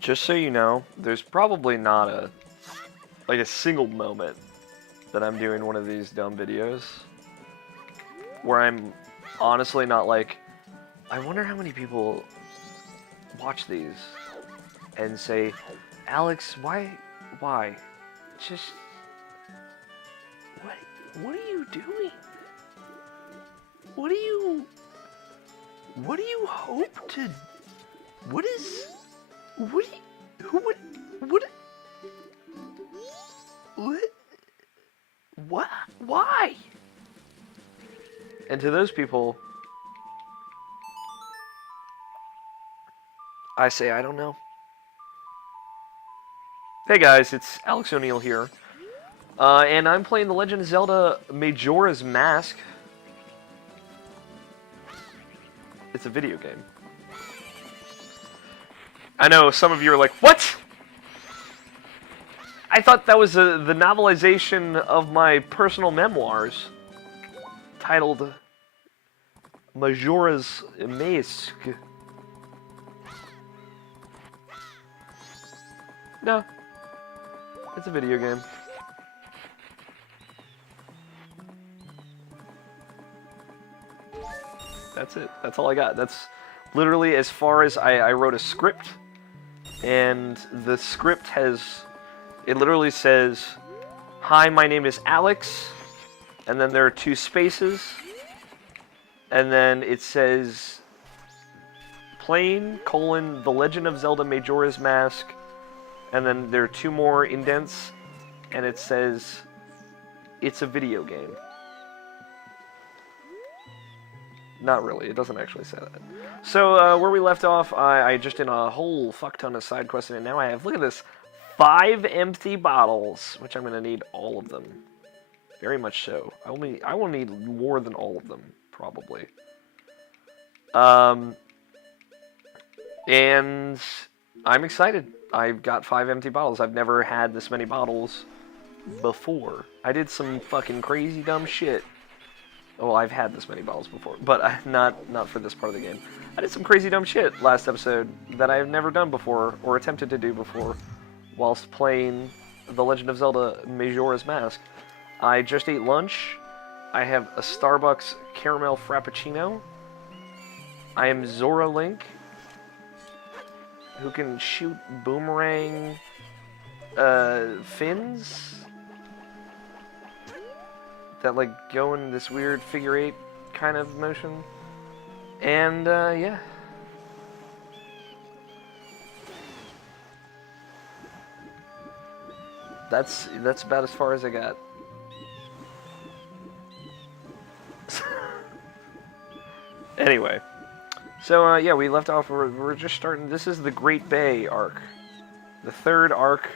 Just so you know, there's probably not a single moment that I'm doing one of these dumb videos where I'm honestly not like, I wonder how many people watch these and say, Alex, why? Just, what are you doing? What do you hope to, what is, what do you, what, why? And to those people, I say, I don't know. Hey guys, it's Alex O'Neill here, and I'm playing The Legend of Zelda Majora's Mask. It's a video game. I know some of you are like, what? I thought that was the novelization of my personal memoirs, titled Majora's Mask. No, it's a video game. That's it. That's all I got. That's literally as far as I wrote a script, and the script it literally says, hi, my name is Alex, and then there are 2 spaces, and then it says, plain, The Legend of Zelda Majora's Mask, and then there are 2 more indents, and it says, it's a video game. Not really, it doesn't actually say that. So, where we left off, I just did a whole fuck ton of side questing, and now I have, look at this, 5 empty bottles, which I'm going to need all of them. Very much so. I will need more than all of them, probably. And I'm excited. I've got 5 empty bottles. I've never had this many bottles before. I did some fucking crazy dumb shit. Well, I've had this many bottles before, but not for this part of the game. I did some crazy dumb shit last episode that I've never done before, or attempted to do before, whilst playing The Legend of Zelda Majora's Mask. I just ate lunch. I have a Starbucks caramel frappuccino. I am Zora Link, who can shoot boomerang fins that like go in this weird figure 8 kind of motion. And yeah. That's about as far as I got. Anyway, so yeah, we left off. We're just starting. This is the Great Bay arc, the 3rd arc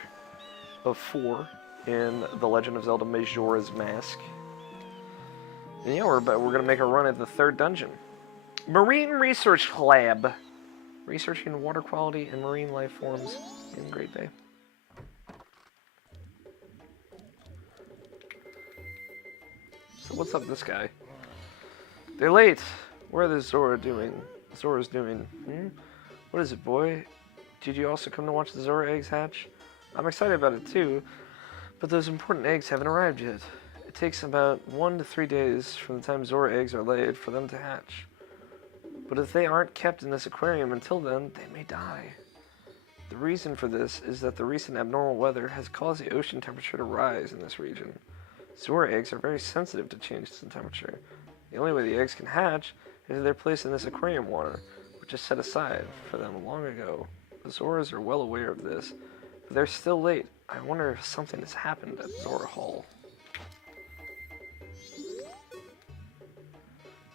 of 4 in The Legend of Zelda Majora's Mask. And yeah, we're gonna make a run at the 3rd dungeon, Marine Research Lab, researching water quality and marine life forms in Great Bay. So what's up with this guy? They're late. What is Zora doing? Zora's doing. What is it, boy? Did you also come to watch the Zora eggs hatch? I'm excited about it too, but those important eggs haven't arrived yet. It takes about 1 to 3 days from the time Zora eggs are laid for them to hatch. But if they aren't kept in this aquarium until then, they may die. The reason for this is that the recent abnormal weather has caused the ocean temperature to rise in this region. Zora eggs are very sensitive to changes in temperature. The only way the eggs can hatch is if they're placed in this aquarium water, which is set aside for them long ago. The Zoras are well aware of this, but they're still late. I wonder if something has happened at Zora Hall.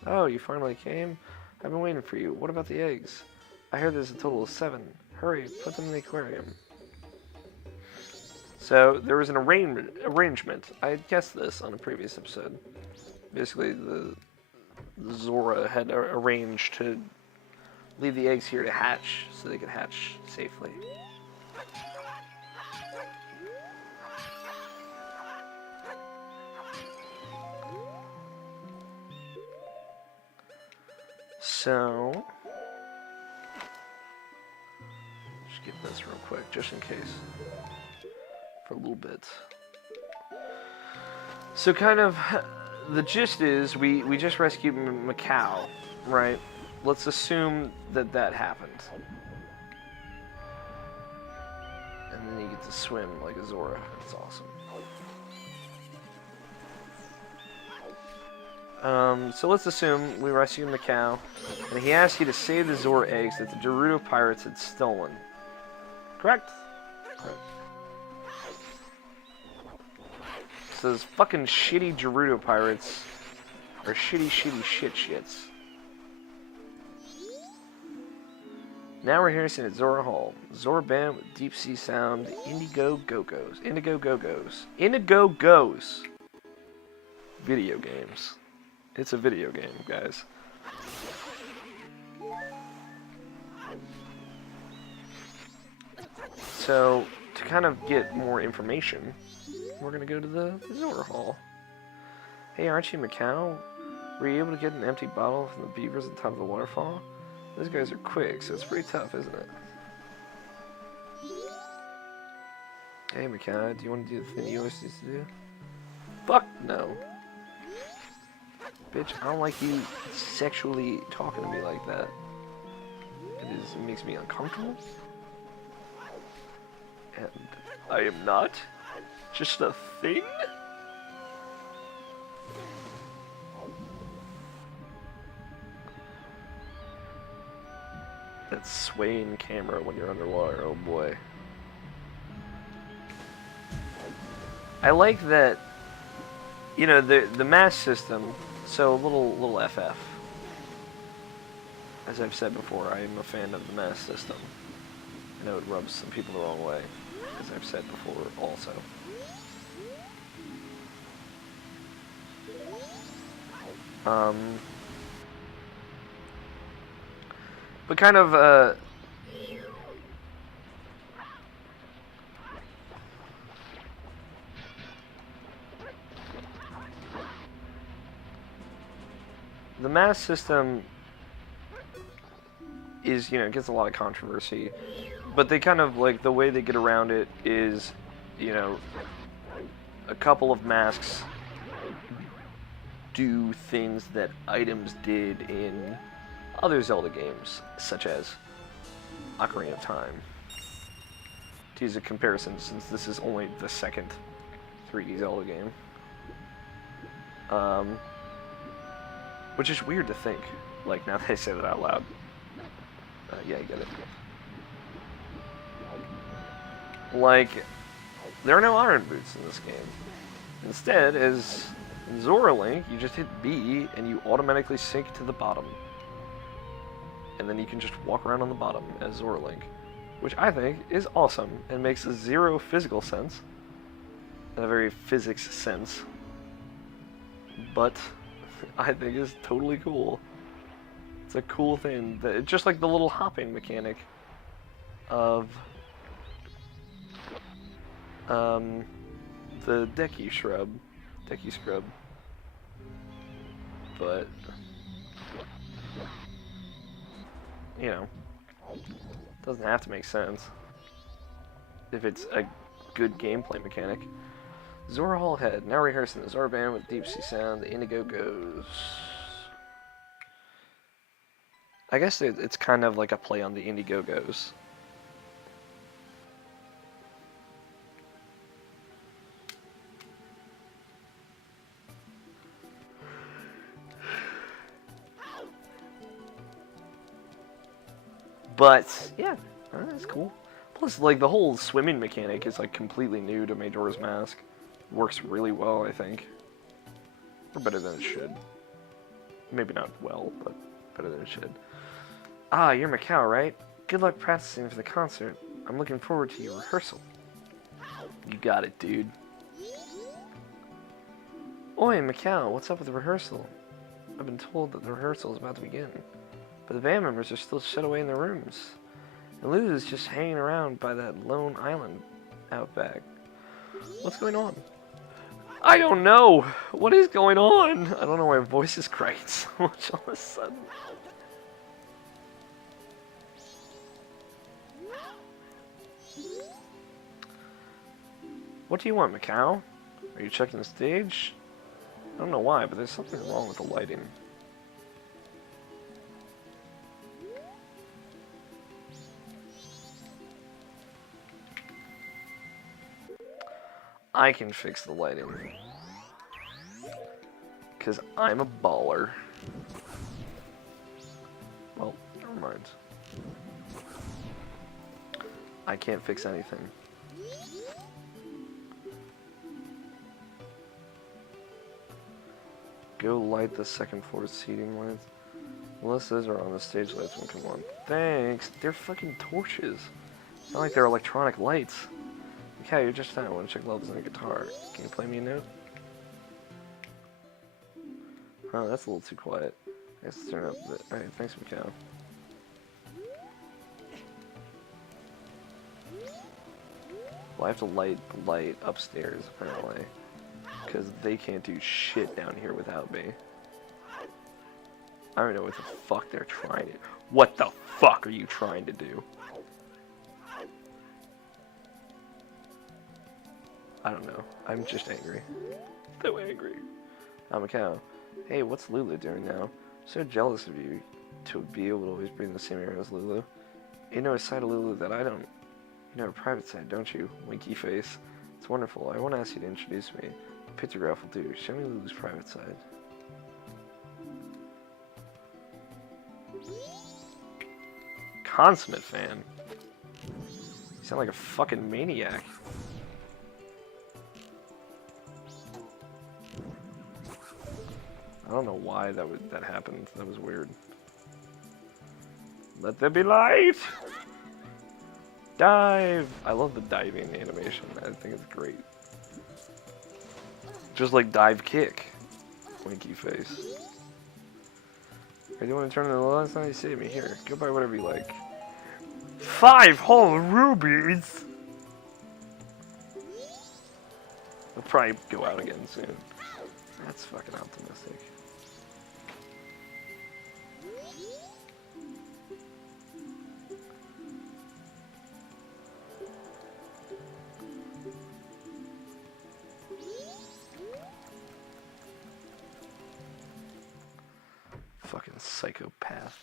Oh, you finally came? I've been waiting for you. What about the eggs? I heard there's a total of 7. Hurry, put them in the aquarium. So, there was an arrangement. I had guessed this on a previous episode. Basically, the Zora had arranged to leave the eggs here to hatch, so they could hatch safely. So, just skip this real quick, just in case. For a little bit. So kind of, the gist is, we just rescued Macau, right? Let's assume that that happened. And then you get to swim like a Zora. That's awesome. So let's assume we rescued Macau, and he asked you to save the Zora eggs that the Gerudo pirates had stolen. Correct? Correct. So those fucking shitty Gerudo pirates are shitty shits. Now we're here at Zora Hall. Zora band with deep sea sound, Indigo Go-Go's. Indigo Go-Go's. Indigo Go's. Video games. It's a video game, guys. So, to kind of get more information, we're gonna go to the Zora Hall. Hey, aren't you Macau? Were you able to get an empty bottle from the beavers at the top of the waterfall? Those guys are quick, so it's pretty tough, isn't it? Hey, Macau, do you want to do the thing you always used to do? Fuck no. Bitch, I don't like you sexually talking to me like that. It makes me uncomfortable. And I am not just a thing. That swaying camera when you're underwater, oh boy. I like that, you know, the mass system, so a little FF. As I've said before, I am a fan of the mass system. I know it rubs some people the wrong way, as I've said before also. But kind of, the mass system is, you know, gets a lot of controversy, but they kind of, like, the way they get around it is, you know, a couple of masks do things that items did in other Zelda games, such as Ocarina of Time. To use a comparison, since this is only the second 3D Zelda game. Which is weird to think, like, now that I say that out loud. Yeah, I get it. Like, there are no iron boots in this game. Instead, as in Zora Link, you just hit B and you automatically sink to the bottom. And then you can just walk around on the bottom as Zora Link, which I think is awesome and makes zero physical sense, in a very physics sense, but I think is totally cool. It's a cool thing, that, just like the little hopping mechanic of the Decky Scrub, but you know, doesn't have to make sense if it's a good gameplay mechanic. Zora Hall Head, now rehearsing the Zora band with deep sea sound, the Indigo Goes. I guess it's kind of like a play on the Indigo Goes. But, yeah, that's cool. Plus, like, the whole swimming mechanic is, like, completely new to Majora's Mask. Works really well, I think. Or better than it should. Maybe not well, but better than it should. Ah, you're Macau, right? Good luck practicing for the concert. I'm looking forward to your rehearsal. You got it, dude. Oi, Macau, what's up with the rehearsal? I've been told that the rehearsal is about to begin. But the band members are still shut away in their rooms. And Lulu's just hanging around by that lone island out back. What's going on? I don't know! What is going on? I don't know why my voice is cracked so much all of a sudden. What do you want, Macau? Are you checking the stage? I don't know why, but there's something wrong with the lighting. I can fix the lighting. Because I'm a baller. Well, never mind. I can't fix anything. Go light the second floor seating lights. Unless those are on the stage lights when come on. Thanks. They're fucking torches. It's not like they're electronic lights. Okay, you're just fine. I want to check levels on a guitar. Can you play me a note? Oh, that's a little too quiet. I guess let's turn it up a bit. Alright, thanks, Macau. Well, I have to light the light upstairs, apparently. Because they can't do shit down here without me. I don't know what the fuck they're trying to do. What the fuck are you trying to do? I don't know. I'm just angry. So angry. I'm a cow. Hey, what's Lulu doing now? So jealous of you to be able to always be in the same area as Lulu. You know a side of Lulu that I don't. You know a private side, don't you? Winky face. It's wonderful. I want to ask you to introduce me. A pictograph will do. Show me Lulu's private side. Consummate fan. You sound like a fucking maniac. I don't know why that happened. That was weird. Let there be light! Dive! I love the diving animation. I think it's great. Just like dive kick. Winky face. Hey, do you want to turn in the last time you see me? Here, go buy whatever you like. 5 whole rubies! They'll probably go out again soon. That's fucking optimistic. Fucking psychopath.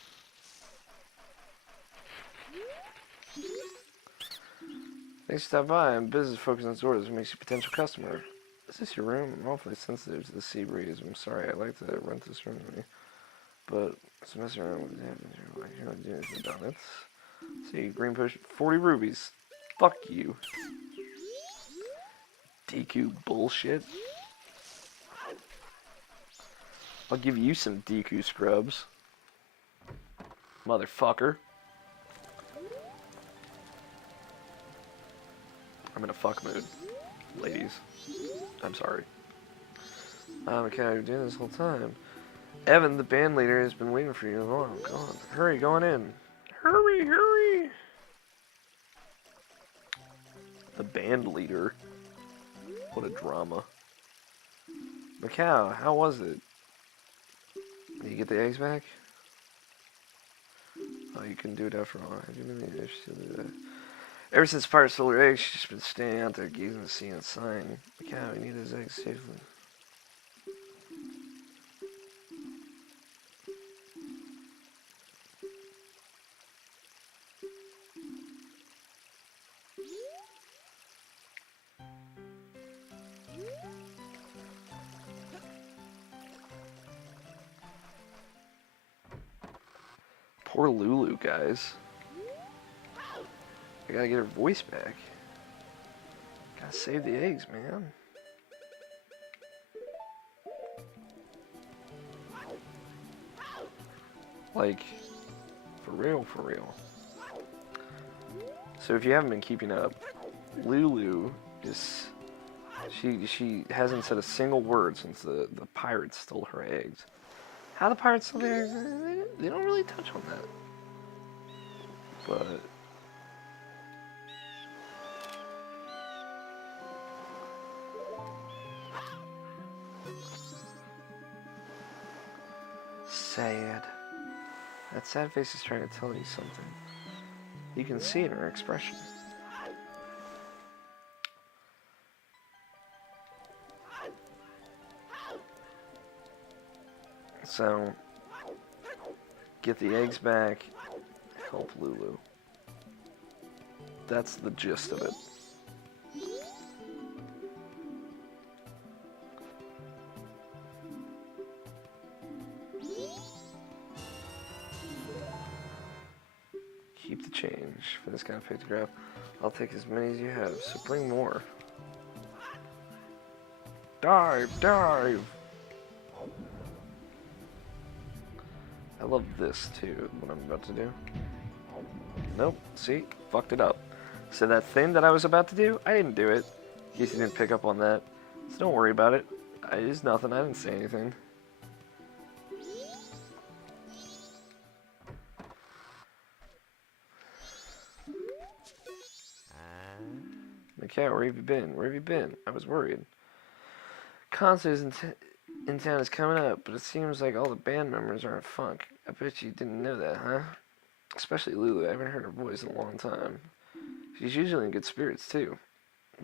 Thanks for stopping by. I'm busy focusing on Zora. This makes you a potential customer. Is this your room? I'm awfully sensitive to the sea breeze. I'm sorry. I'd like to rent this room to me. But it's messing around with it. I can't do anything about it. See, green push. 40 rubies. Fuck you. DQ bullshit. I'll give you some DQ scrubs. Motherfucker. I'm in a fuck mood. Ladies. I'm sorry. Okay, I've been doing this whole time. Evan, the band leader, has been waiting for you. Oh, God. Hurry, go on in. Hurry, hurry! The band leader. What a drama. Macau, how was it? Did you get the eggs back? Oh, you couldn't do it after all. Have you been interested in that? Ever since Pirate stole her eggs, she's just been standing out there gazing the sea and sighing. Macau, we need those eggs safely. Poor Lulu, guys. I gotta get her voice back. Gotta save the eggs, man. Like, for real, for real. So if you haven't been keeping up, Lulu is... She hasn't said a single word since the pirates stole her eggs. How the pirates stole the eggs? They don't really touch on that. But... sad. That sad face is trying to tell you something. You can see it in her expression. So, get the eggs back, help Lulu. That's the gist of it. Keep the change for this kind of pictograph. I'll take as many as you have, so bring more. Dive, dive! I love this too, what I'm about to do. Nope, see? Fucked it up. So that thing that I was about to do, I didn't do it. In case you didn't pick up on that. So don't worry about it. It's nothing, I didn't say anything. Mikhail, where have you been? Where have you been? I was worried. Concerts in town is coming up, but it seems like all the band members are in funk. I bet you didn't know that, huh? Especially Lulu. I haven't heard her voice in a long time. She's usually in good spirits, too.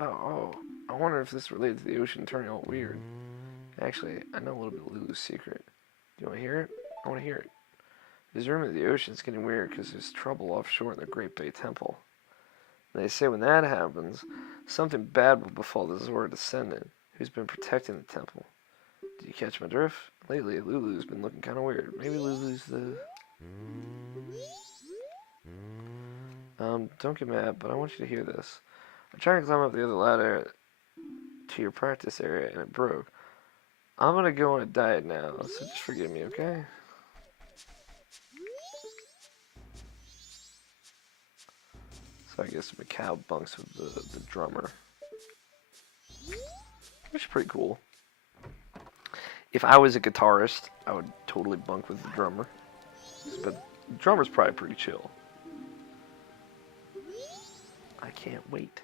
Oh, I wonder if this related to the ocean turning all weird. Actually, I know a little bit of Lulu's secret. Do you want to hear it? I want to hear it. There's a rumor that the ocean's getting weird because there's trouble offshore in the Great Bay Temple. They say when that happens, something bad will befall the Zora descendant, who's been protecting the temple. Did you catch my drift? Lately, Lulu's been looking kind of weird. Maybe Lulu's the... Don't get mad, but I want you to hear this. I tried to climb up the other ladder to your practice area, and it broke. I'm gonna go on a diet now, so just forgive me, okay? So I guess Macau bunks with the drummer. Which is pretty cool. If I was a guitarist, I would totally bunk with the drummer. But the drummer's probably pretty chill. I can't wait.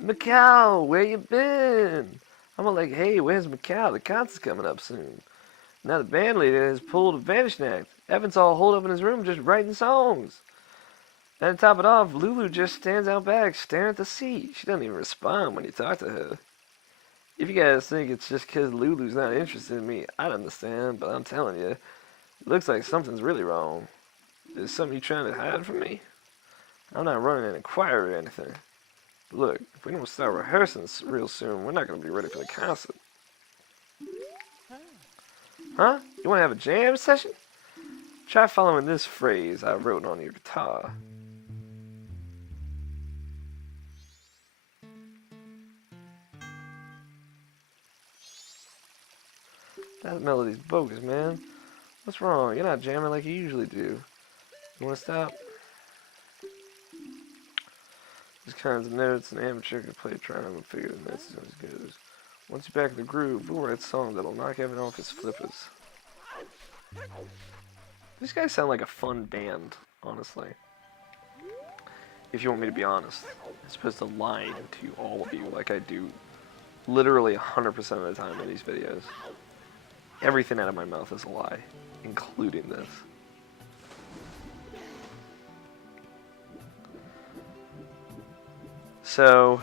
Macau, where you been? I'm all like, hey, where's Macau? The concert's coming up soon. Now the band leader has pulled a vanishing act. Evan's all holed up in his room just writing songs. And to top it off, Lulu just stands out back staring at the sea. She doesn't even respond when you talk to her. If you guys think it's just because Lulu's not interested in me, I'd understand, but I'm telling you, it looks like something's really wrong. Is something you trying to hide from me? I'm not running an inquiry or anything. But look, if we don't start rehearsing real soon, we're not going to be ready for the concert. Huh? You want to have a jam session? Try following this phrase I wrote on your guitar. That melody's bogus, man. What's wrong? You're not jamming like you usually do. You want to stop? These kinds of notes, an amateur can play trying to figure the notes as it goes. Once you're back in the groove, we'll write a song that'll knock Evan off his flippers. These guys sound like a fun band, honestly. If you want me to be honest. I'm supposed to lie to all of you like I do literally 100% of the time in these videos. Everything out of my mouth is a lie, including this. So,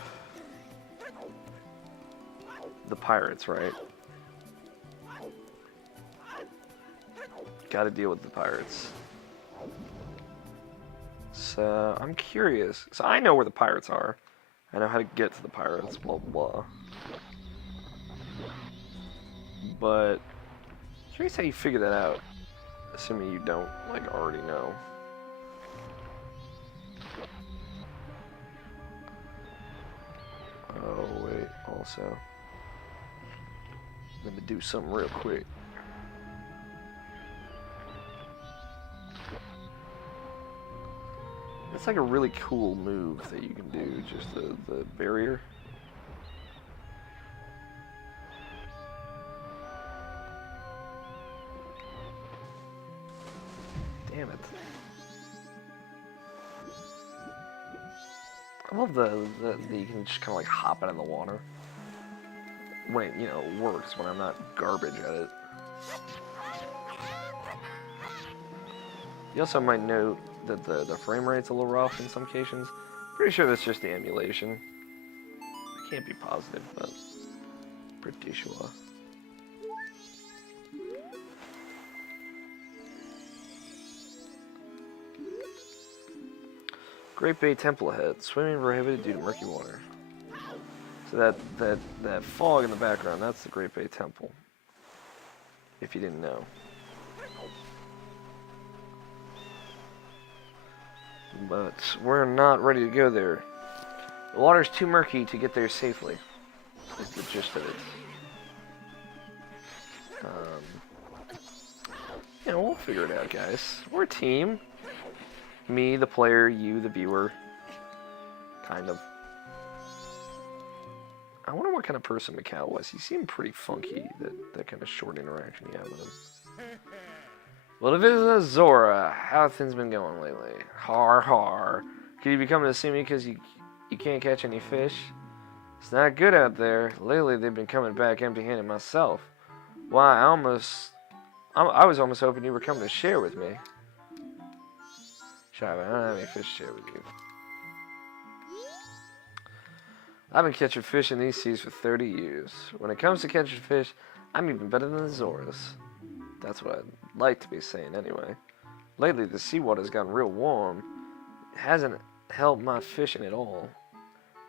the pirates, right? Gotta deal with the pirates. So, I'm curious. So, I know where the pirates are. I know how to get to the pirates, blah, blah. But, curious how you figure that out. Assuming you don't, like, already know. Oh, wait, also. Let me do something real quick. It's like a really cool move that you can do, just the barrier. Damn it. I love the you can just kind of like hop out of the water. When it, you know, works, when I'm not garbage at it. You also might note that the frame rate's a little rough in some cases. Pretty sure that's just the emulation. Can't be positive, but pretty sure. Great Bay Temple ahead. Swimming prohibited due to murky water. So that fog in the background, that's the Great Bay Temple. If you didn't know. But we're not ready to go there. The water's too murky to get there safely. Is the gist of it. Yeah, we'll figure it out, guys. We're a team. Me, the player, you, the viewer. Kind of. I wonder what kind of person Mikhail was. He seemed pretty funky, that kind of short interaction you had with him. Well, if it is a Zora, how have things been going lately? Har har. Could you be coming to see me because you can't catch any fish? It's not good out there. Lately, they've been coming back empty-handed myself. Why, I was almost hoping you were coming to share with me. Shut up, I don't have any fish to share with you. I've been catching fish in these seas for 30 years. When it comes to catching fish, I'm even better than the Zoras. That's what I'd like to be saying anyway. Lately, the seawater's gotten real warm. It hasn't helped my fishing at all.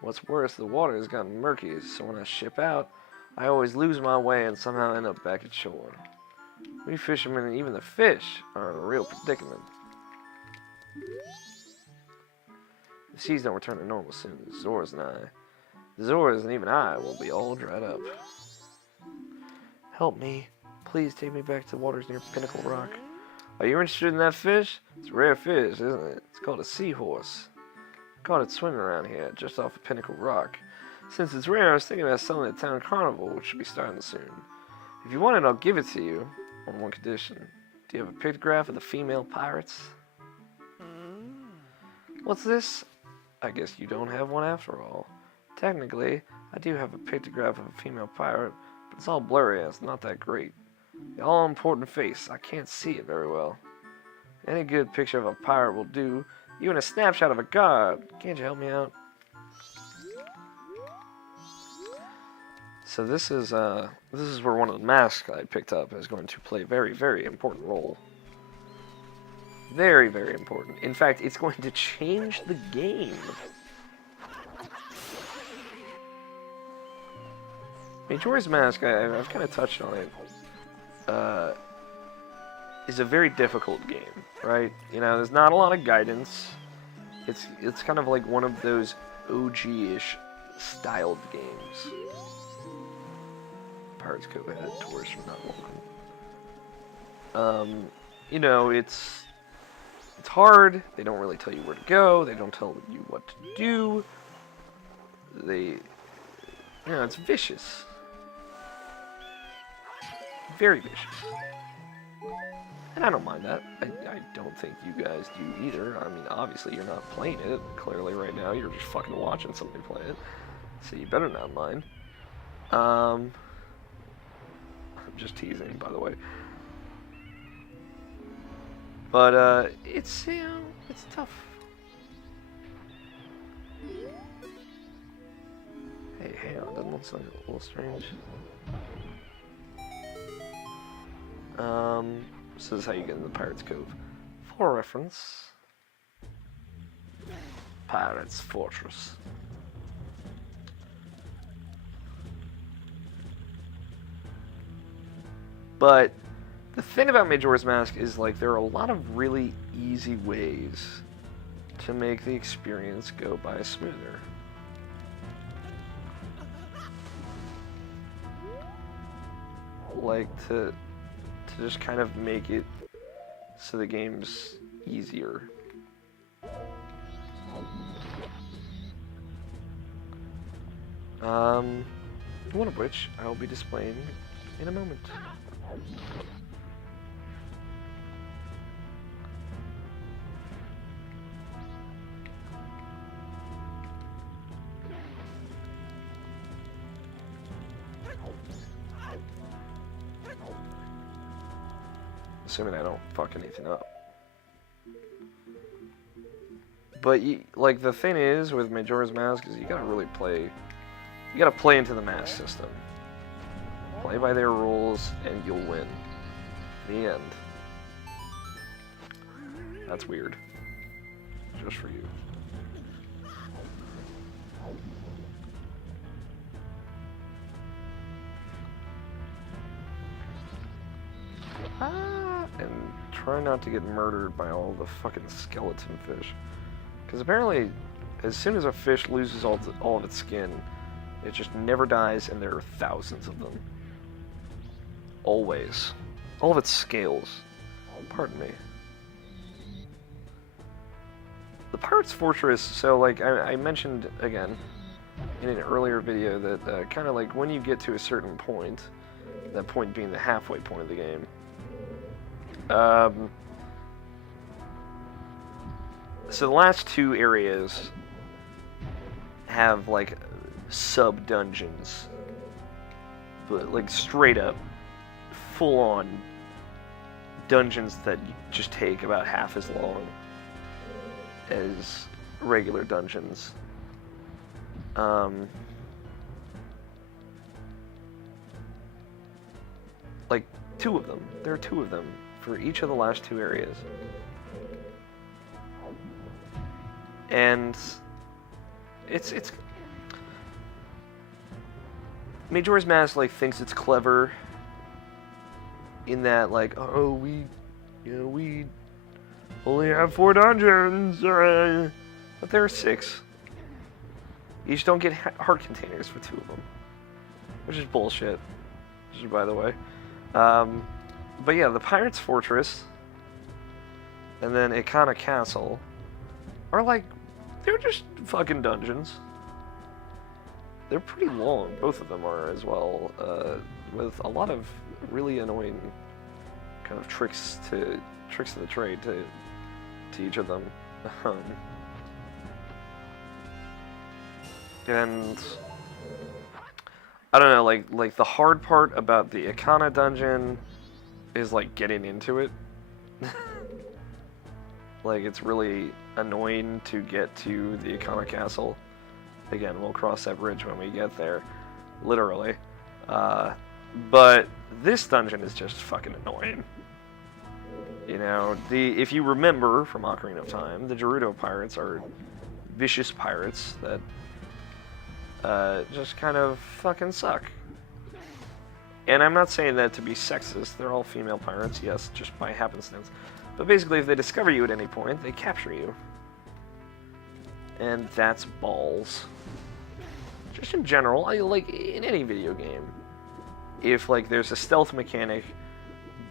What's worse, the water has gotten murky, so when I ship out, I always lose my way and somehow end up back at shore. We fishermen and even the fish are in a real predicament. The seas don't return to normal soon. The Zoras and even I will be all dried up. Help me. Please take me back to the waters near Pinnacle Rock. Are you interested in that fish? It's a rare fish, isn't it? It's called a seahorse. I caught it swimming around here, just off of Pinnacle Rock. Since it's rare, I was thinking about selling it at Town Carnival, which should be starting soon. If you want it, I'll give it to you, on one condition. Do you have a pictograph of the female pirates? What's this? I guess you don't have one after all. Technically, I do have a pictograph of a female pirate, but it's all blurry and it's not that great. The all-important face, I can't see it very well. Any good picture of a pirate will do, even a snapshot of a god. Can't you help me out? So this is where one of the masks I picked up is going to play a very, very important role. Very, very important. In fact, it's going to change the game. Majora's Mask, I've kind of touched on it, is a very difficult game, right? You know, there's not a lot of guidance. It's kind of like one of those OG-ish styled games. Pirates Cove had tourists from not welcome. You know, it's hard. They don't really tell you where to go. They don't tell you what to do. You know, it's vicious. Very vicious. And I don't mind that. I don't think you guys do either. I mean, obviously you're not playing it. Clearly right now you're just fucking watching somebody play it. So you better not mind. I'm just teasing, by the way. But, it's, you know, it's tough. Hey, hang on, doesn't look like a little strange. This is how you get into the Pirates Cove. For reference, Pirates Fortress. But the thing about Majora's Mask is, like, there are a lot of really easy ways to make the experience go by smoother. Like, to just kind of make it so the game's easier. One of which I will be displaying in a moment. Assuming I don't fuck anything up. But like the thing is with Majora's Mask is you gotta You gotta play into the mask system. Play by their rules, and you'll win. The end. That's weird. Just for you. And try not to get murdered by all the fucking skeleton fish. Because apparently, as soon as a fish loses all of its skin, it just never dies, and there are thousands of them. Always. All of its scales. Pardon me. The Pirate's Fortress, so like I mentioned again in an earlier video that kind of like when you get to a certain point, that point being the halfway point of the game, so the last two areas have like sub-dungeons, but like straight up, full-on dungeons that just take about half as long as regular dungeons. Like two of them. There are two of them for each of the last two areas. And it's Majora's Mask like thinks it's clever in that like, oh, we only have 4 dungeons, but there are 6. You just don't get heart containers for 2 of them, which is bullshit, just by the way. But yeah, the Pirate's Fortress and then Ikana Castle are like, they're just fucking dungeons. They're pretty long, both of them are as well, with a lot of really annoying kind of tricks of the trade to each of them. And I don't know, like the hard part about the Ikana dungeon is like getting into it. Like it's really annoying to get to the Ikana Castle. Again, we'll cross that bridge when we get there, literally. But this dungeon is just fucking annoying. You know, if you remember from Ocarina of Time, the Gerudo pirates are vicious pirates that just kind of fucking suck. And I'm not saying that to be sexist. They're all female pirates, yes, just by happenstance. But basically, if they discover you at any point, they capture you. And that's balls. Just in general, like in any video game, if like there's a stealth mechanic,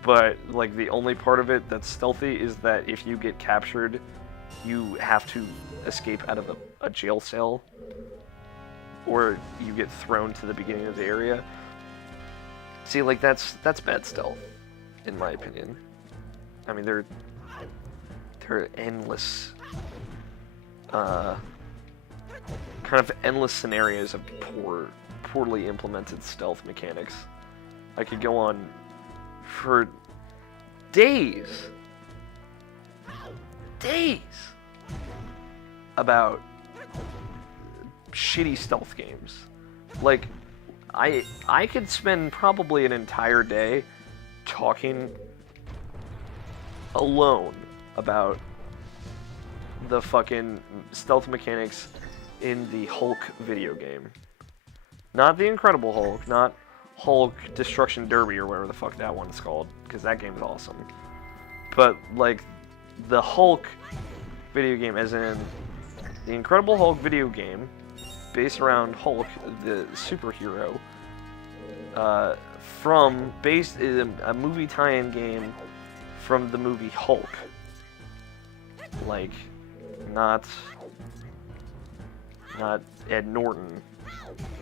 but like the only part of it that's stealthy is that if you get captured, you have to escape out of a jail cell, or you get thrown to the beginning of the area. See, like that's bad stealth, in my opinion. I mean, there are endless, kind of endless scenarios of poorly implemented stealth mechanics. I could go on for days about shitty stealth games. Like, I could spend probably an entire day talking alone about the fucking stealth mechanics in the Hulk video game. Not the Incredible Hulk, not Hulk Destruction Derby or whatever the fuck that one's called, because that game is awesome. But, like, the Hulk video game, as in the Incredible Hulk video game, based around Hulk, the superhero, based in a movie tie-in game from the movie Hulk. Like, not Ed Norton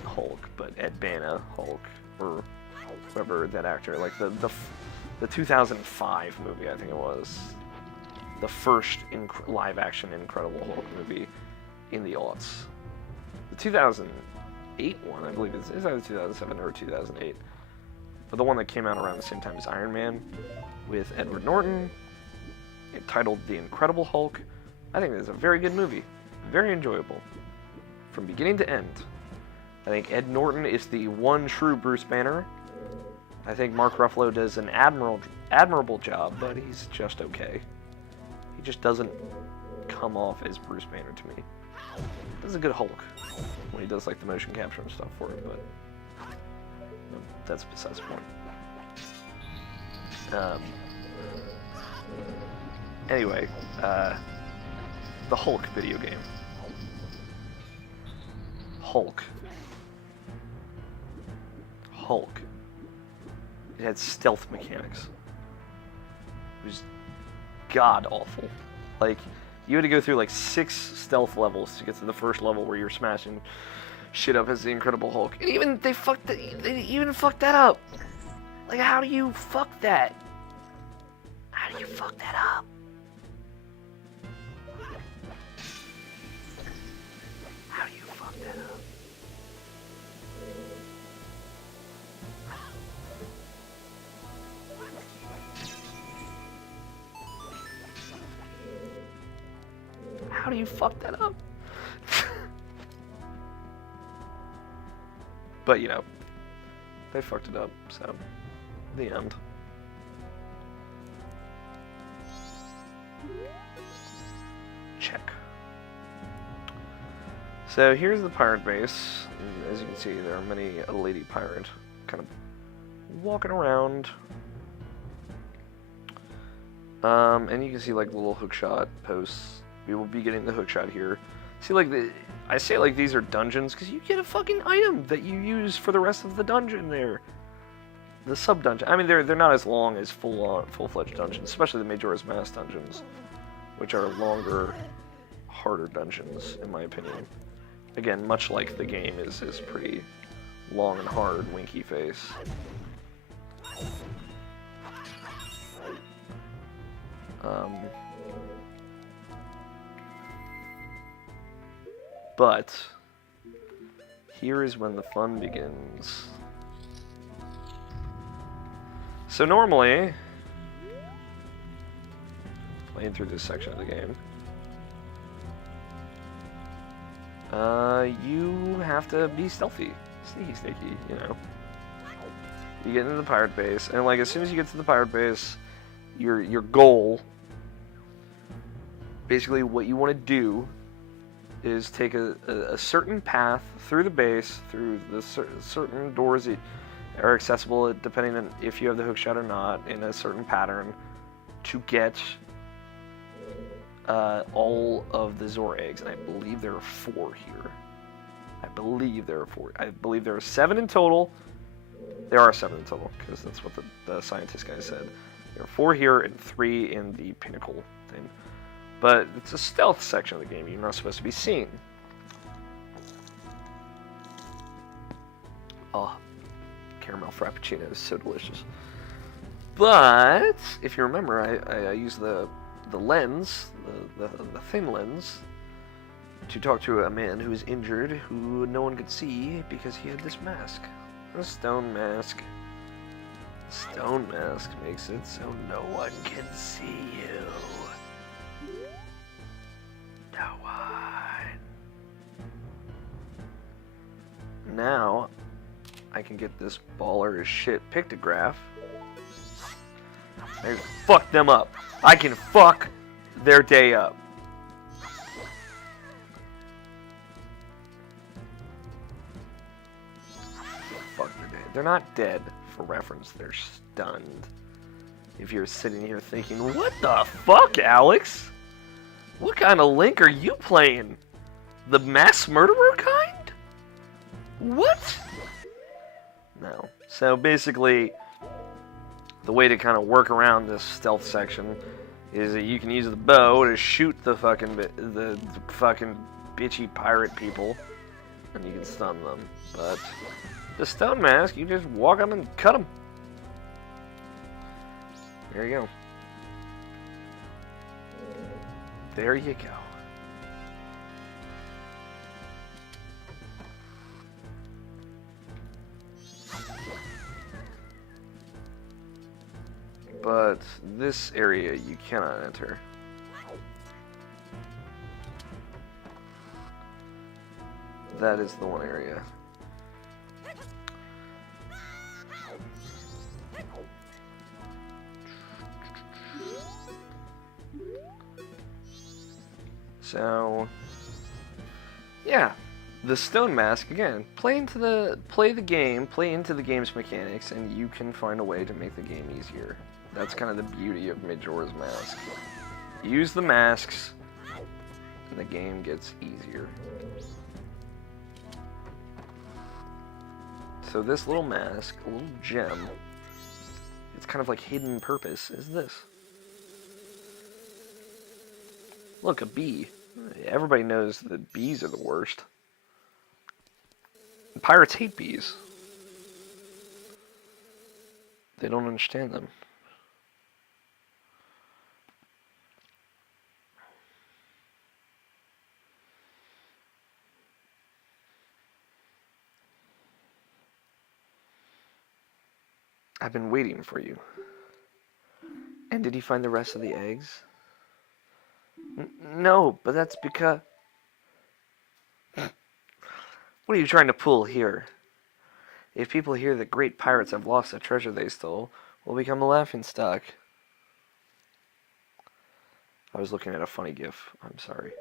Hulk, but Ed Bana Hulk, or whoever that actor, like the 2005 movie, I think it was. The first live-action Incredible Hulk movie in the aughts. The 2008 one, I believe, is either 2007 or 2008. But the one that came out around the same time as Iron Man, with Edward Norton, entitled The Incredible Hulk. I think it's a very good movie. Very enjoyable. From beginning to end. I think Ed Norton is the one true Bruce Banner. I think Mark Ruffalo does an admirable job, but he's just okay. He just doesn't come off as Bruce Banner to me. This is a good Hulk when he does like the motion capture and stuff for it, but that's besides the point. Anyway, the Hulk video game. Hulk. It had stealth mechanics. It was god awful. Like, you had to go through like 6 stealth levels to get to the first level where you're smashing shit up as the Incredible Hulk. And even they even fucked that up. Like, how do you fuck that? How do you fuck that up? How do you fuck that up? How do you fuck that up? But, you know, they fucked it up, so, the end. Check. So, here's the pirate base. And as you can see, there are many a lady pirate kind of walking around. And you can see, like, little hookshot posts. We will be getting the hookshot here. See, like, I say, like, these are dungeons, because you get a fucking item that you use for the rest of the dungeon there. The sub-dungeon. I mean, they're not as long as full-fledged dungeons, especially the Majora's Mask dungeons, which are longer, harder dungeons, in my opinion. Again, much like the game is pretty long and hard, winky face. But here is when the fun begins. So normally, playing through this section of the game, you have to be stealthy, sneaky, you know. You get into the pirate base, and like as soon as you get to the pirate base, your goal, basically what you want to do, is take a certain path through the base, through the certain doors that are accessible depending on if you have the hookshot or not, in a certain pattern, to get all of the Zora eggs, and I believe there are 4 here. I believe there are 4. I believe there are 7 in total. There are 7 in total, because that's what the scientist guy said. There are 4 here and 3 in the pinnacle thing. But it's a stealth section of the game. You're not supposed to be seen. Oh, caramel frappuccino is so delicious. But if you remember, I used the lens, the thin lens, to talk to a man who was injured, who no one could see because he had this mask, a stone mask. Stone mask makes it so no one can see you. No one. Now, I can get this baller as shit pictograph. I fuck them up. I can fuck their day up. Fuck their day. They're not dead, for reference. They're stunned. If you're sitting here thinking, what the fuck, Alex? What kind of Link are you playing? The mass murderer kind? What? No. So basically, the way to kind of work around this stealth section is that you can use the bow to shoot the fucking bitchy pirate people, and you can stun them. But the stone mask, you just walk up and cut them. There you go. There you go. But this area you cannot enter. That is the one area. So, yeah, the stone mask again. Play into the game's mechanics, and you can find a way to make the game easier. That's kind of the beauty of Majora's Mask. Use the masks, and the game gets easier. So this little mask, a little gem, it's kind of like hidden purpose, is this. Look, a bee. Everybody knows that bees are the worst. Pirates hate bees. They don't understand them. I've been waiting for you. And did you find the rest of the eggs? No, but that's because... What are you trying to pull here? If people hear that great pirates have lost the treasure they stole, we'll become a laughingstock. I was looking at a funny GIF. I'm sorry.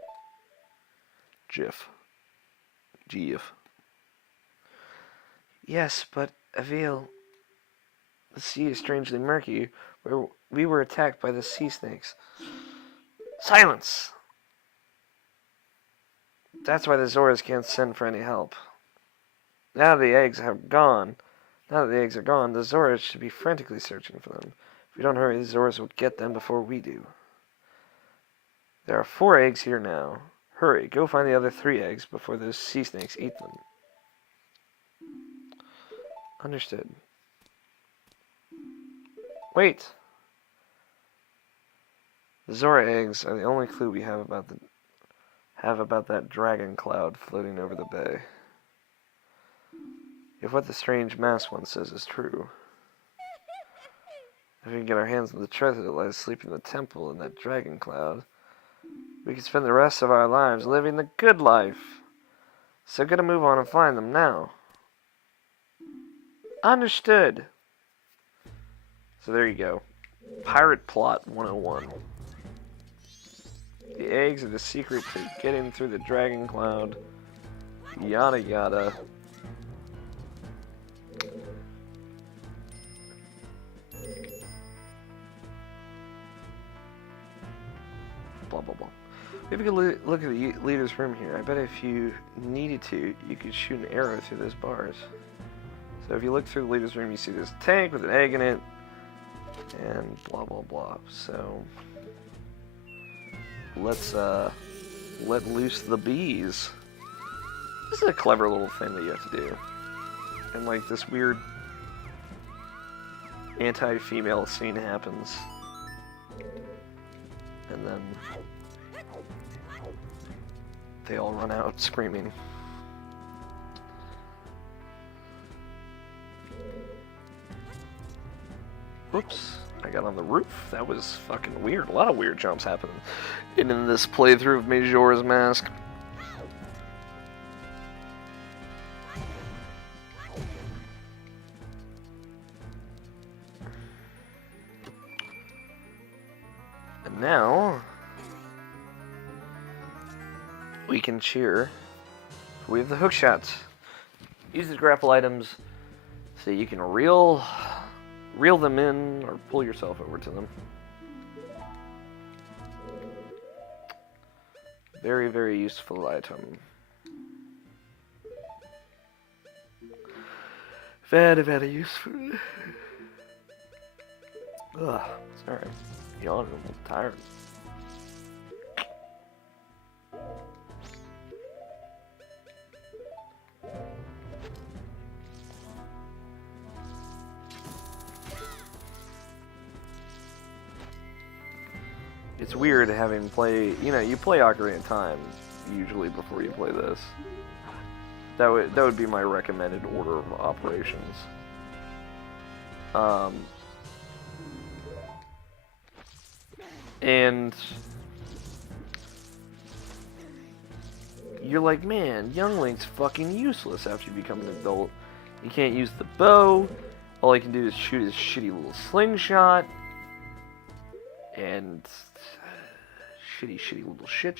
GIF. GIF. Yes, but Avil, the sea is strangely murky. We were attacked by the sea snakes. Silence! That's why the Zoras can't send for any help. Now the eggs are gone, the Zoras should be frantically searching for them. If we don't hurry, the Zoras will get them before we do. There are 4 eggs here now. Hurry, go find the other 3 eggs before those sea snakes eat them. Understood. Wait! The Zora eggs are the only clue we have about that dragon cloud floating over the bay. If what the strange masked one says is true, if we can get our hands on the treasure that lies asleep in the temple in that dragon cloud, we can spend the rest of our lives living the good life. So gotta move on and find them now. Understood. So there you go. Pirate Plot 101. The eggs are the secret to getting through the dragon cloud. Yada yada. Blah blah blah. We have a good look at the leader's room here. I bet if you needed to, you could shoot an arrow through those bars. So if you look through the leader's room, you see this tank with an egg in it, and blah blah blah. So let's let loose the bees. This is a clever little thing that you have to do. And like this weird anti-female scene happens. And then they all run out screaming. Whoops, I got on the roof. That was fucking weird. A lot of weird jumps happening in this playthrough of Majora's Mask. And now we can cheer. We have the hook shots. Use the grapple items so you can reel them in or pull yourself over to them. Very, very useful item. Very, very useful. Ugh, sorry. Yawning, I'm tired. It's weird having you play Ocarina of Time usually before you play this. That would be my recommended order of operations. And you're like, man, Young Link's fucking useless after you become an adult. You can't use the bow. All he can do is shoot his shitty little slingshot. And shitty little shit.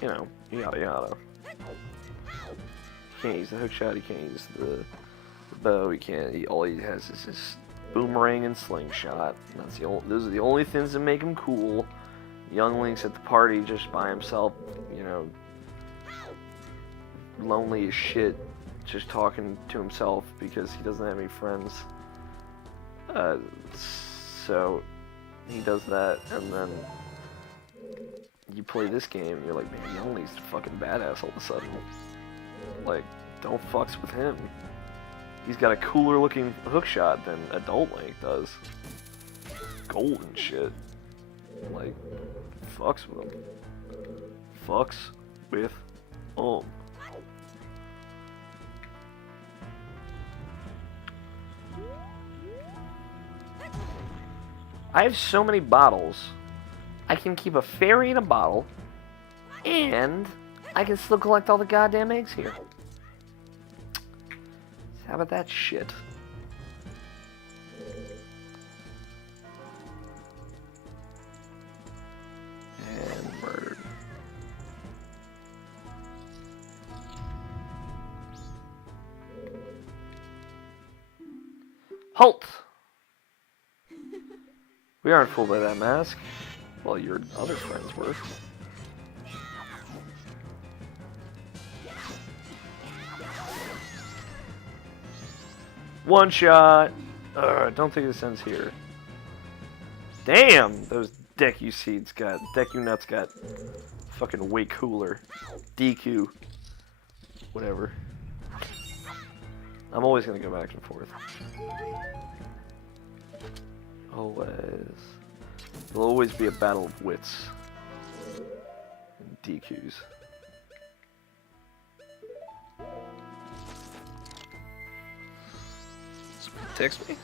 you know, yada yada. He can't use the hook shot, he can't use the bow, all he has is his boomerang and slingshot. That's those are the only things that make him cool. Young Link's at the party just by himself, you know, lonely as shit, just talking to himself because he doesn't have any friends. So he does that, and then you play this game and you're like, man, Young Link's fucking badass all of a sudden. Like, don't fucks with him. He's got a cooler looking hookshot than adult Link does. Gold and shit. Like, fucks with him. Fucks with I have so many bottles. I can keep a fairy in a bottle, and I can still collect all the goddamn eggs here. How about that shit? And murdered. Halt! We aren't fooled by that mask. Well, your other friends were. One shot! Don't think this ends here. Damn! Those Deku nuts got fucking way cooler. DQ. Whatever. I'm always gonna go back and forth. Always. There'll always be a battle of wits. And DQs. Text me?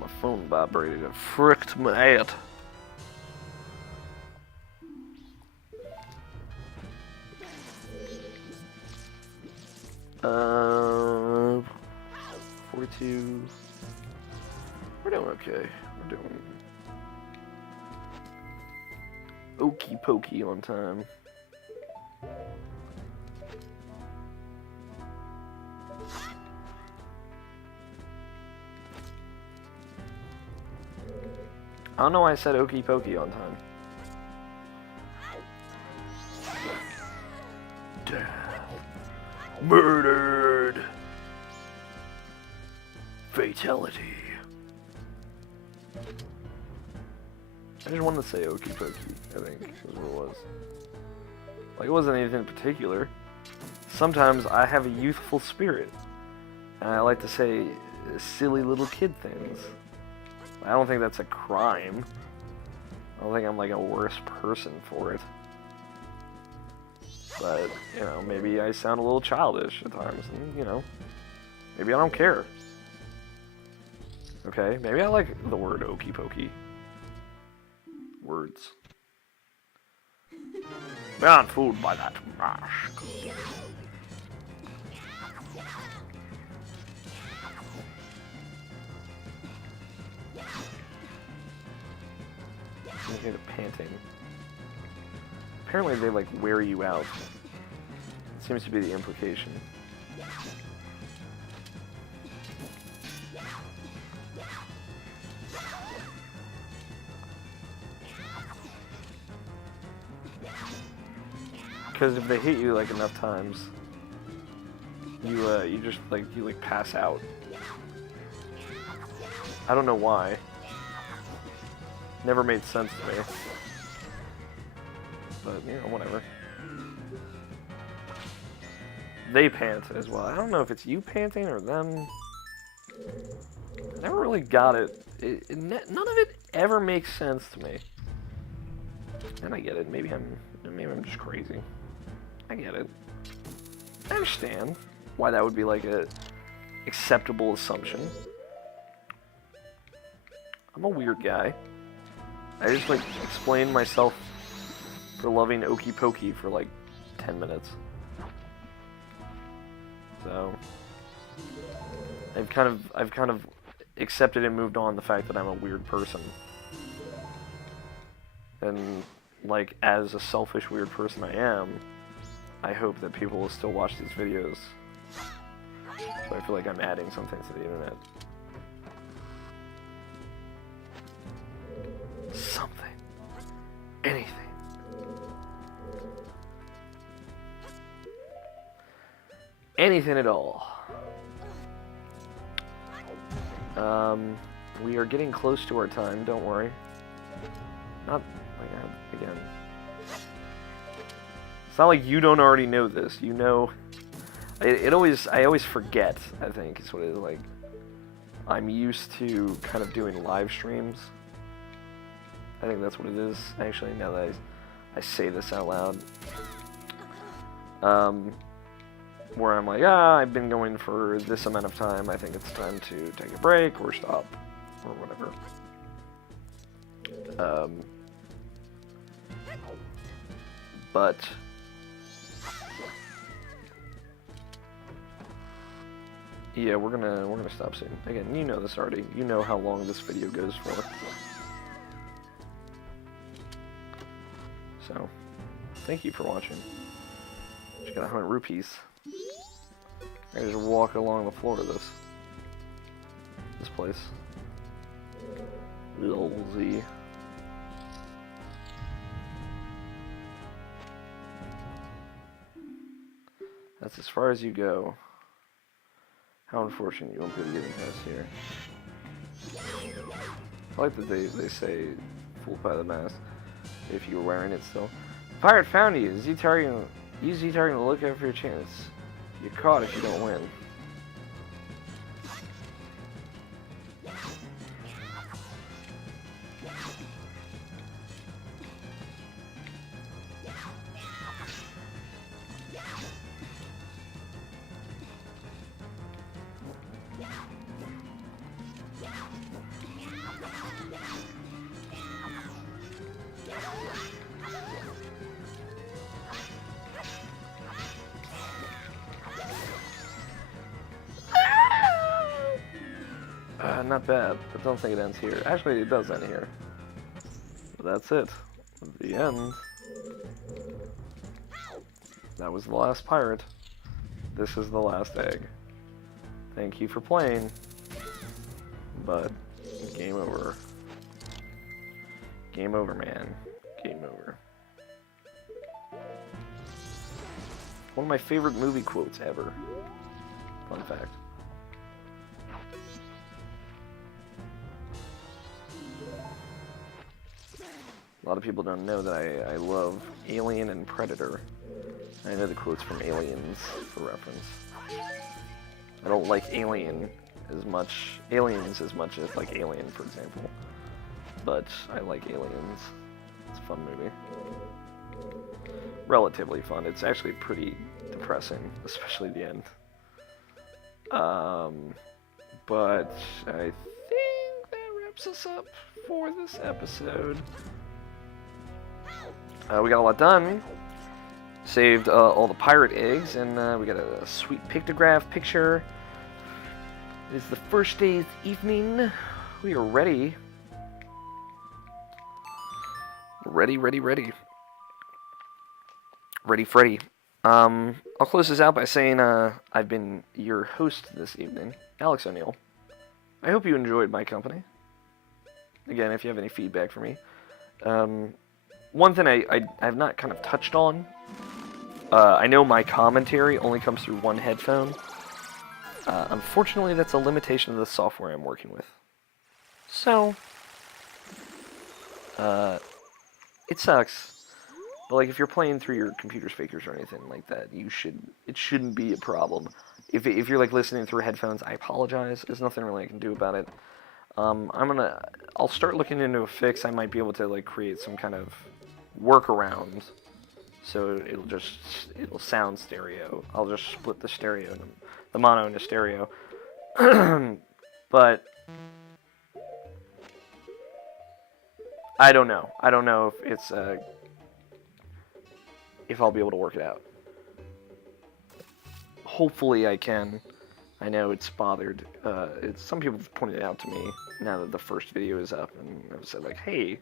My phone vibrated and fricked my head. Uh, 42. We're doing okay. We're doing okey pokey on time. I don't know why I said okey pokey on time. Death. Murdered. Fatality. I just wanted to say okey pokey, I think, is what it was. Like, it wasn't anything in particular. Sometimes I have a youthful spirit, and I like to say silly little kid things. I don't think that's a crime. I don't think I'm like a worse person for it. But, you know, maybe I sound a little childish at times, and, you know, maybe I don't care. Okay, maybe I like the word okey pokey. Words. Not fooled by that mask. I hear the panting. Apparently they like wear you out. Seems to be the implication. Because if they hit you like enough times, you just like pass out. I don't know why. Never made sense to me. But, you know, whatever. They pant as well. I don't know if it's you panting or them. I never really got it. None of it ever makes sense to me. And I get it. Maybe I'm just crazy. I get it. I understand why that would be like a acceptable assumption. I'm a weird guy. I just like explained myself for loving okey pokey for like 10 minutes. So I've kind of accepted and moved on the fact that I'm a weird person. And like, as a selfish, weird person I am, I hope that people will still watch these videos. So I feel like I'm adding something to the internet. Something. Anything. Anything at all. We are getting close to our time, don't worry. Not like again. It's not like you don't already know this. You know, I always forget, I think, is what it is. Like, I'm used to kind of doing live streams. I think that's what it is, actually, now that I say this out loud. Where I'm like, I've been going for this amount of time, I think it's time to take a break, or stop, or whatever. But yeah, we're gonna stop soon. Again, you know this already. You know how long this video goes for. So, thank you for watching. Just got 100 rupees. I just walk along the floor of this place. Lolzy. That's as far as you go. How unfortunate you won't be able to get past here. I like that they say fooled by the mask if you were wearing it still. Pirate found you. Z-targeting. Use Z-targeting to look out for your chance. You're caught if you don't win. Not bad, but don't think it ends here. Actually, it does end here. But that's it. The end. That was the last pirate. This is the last egg. Thank you for playing. But, game over. Game over, man. Game over. One of my favorite movie quotes ever. Fun fact. A lot of people don't know that I love Alien and Predator. I know the quotes from Aliens for reference. I don't like Aliens as much as like Alien, for example. But I like Aliens. It's a fun movie. Relatively fun. It's actually pretty depressing, especially the end. But I think that wraps us up for this episode. We got a lot done. Saved all the pirate eggs, and we got a sweet pictograph picture. It is the first day's evening. We are ready. Ready. Ready, Freddy. I'll close this out by saying I've been your host this evening, Alex O'Neill. I hope you enjoyed my company. Again, if you have any feedback for me. One thing I have not kind of touched on, I know my commentary only comes through one headphone. Unfortunately, that's a limitation of the software I'm working with. So, it sucks. But like, if you're playing through your computer speakers or anything like that, it shouldn't be a problem. If you're like listening through headphones, I apologize. There's nothing really I can do about it. I'll start looking into a fix. I might be able to like create some kind of workaround, so it'll sound stereo. I'll just split the stereo, the mono into stereo. But I don't know. I don't know if it's if I'll be able to work it out. Hopefully I can. I know it's bothered. Some people have pointed it out to me now that the first video is up, and have said like, "Hey,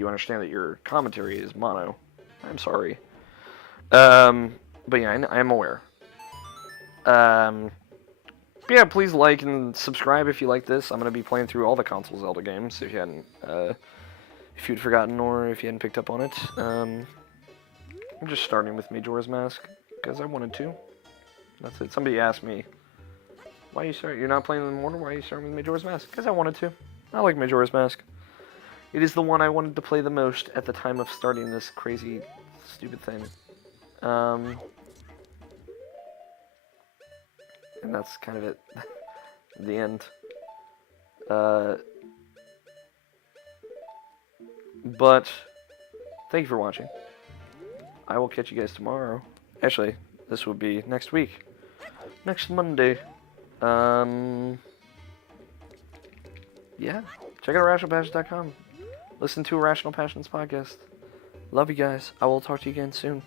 you understand that your commentary is mono. I'm sorry. But yeah, I'm aware. But yeah, please like and subscribe if you like this. I'm gonna be playing through all the console Zelda games if you hadn't, if you'd forgotten or if you hadn't picked up on it. I'm just starting with Majora's Mask because I wanted to. That's it. Somebody asked me, why you start? You're not playing them more? Why are you starting with Majora's Mask? Because I wanted to. I like Majora's Mask. It is the one I wanted to play the most at the time of starting this crazy, stupid thing. And that's kind of it. The end. But thank you for watching. I will catch you guys tomorrow. Actually, this will be next week. Next Monday. Yeah. Check out irrationalpassions.com. Listen to Irrational Passions podcast. Love you guys. I will talk to you again soon.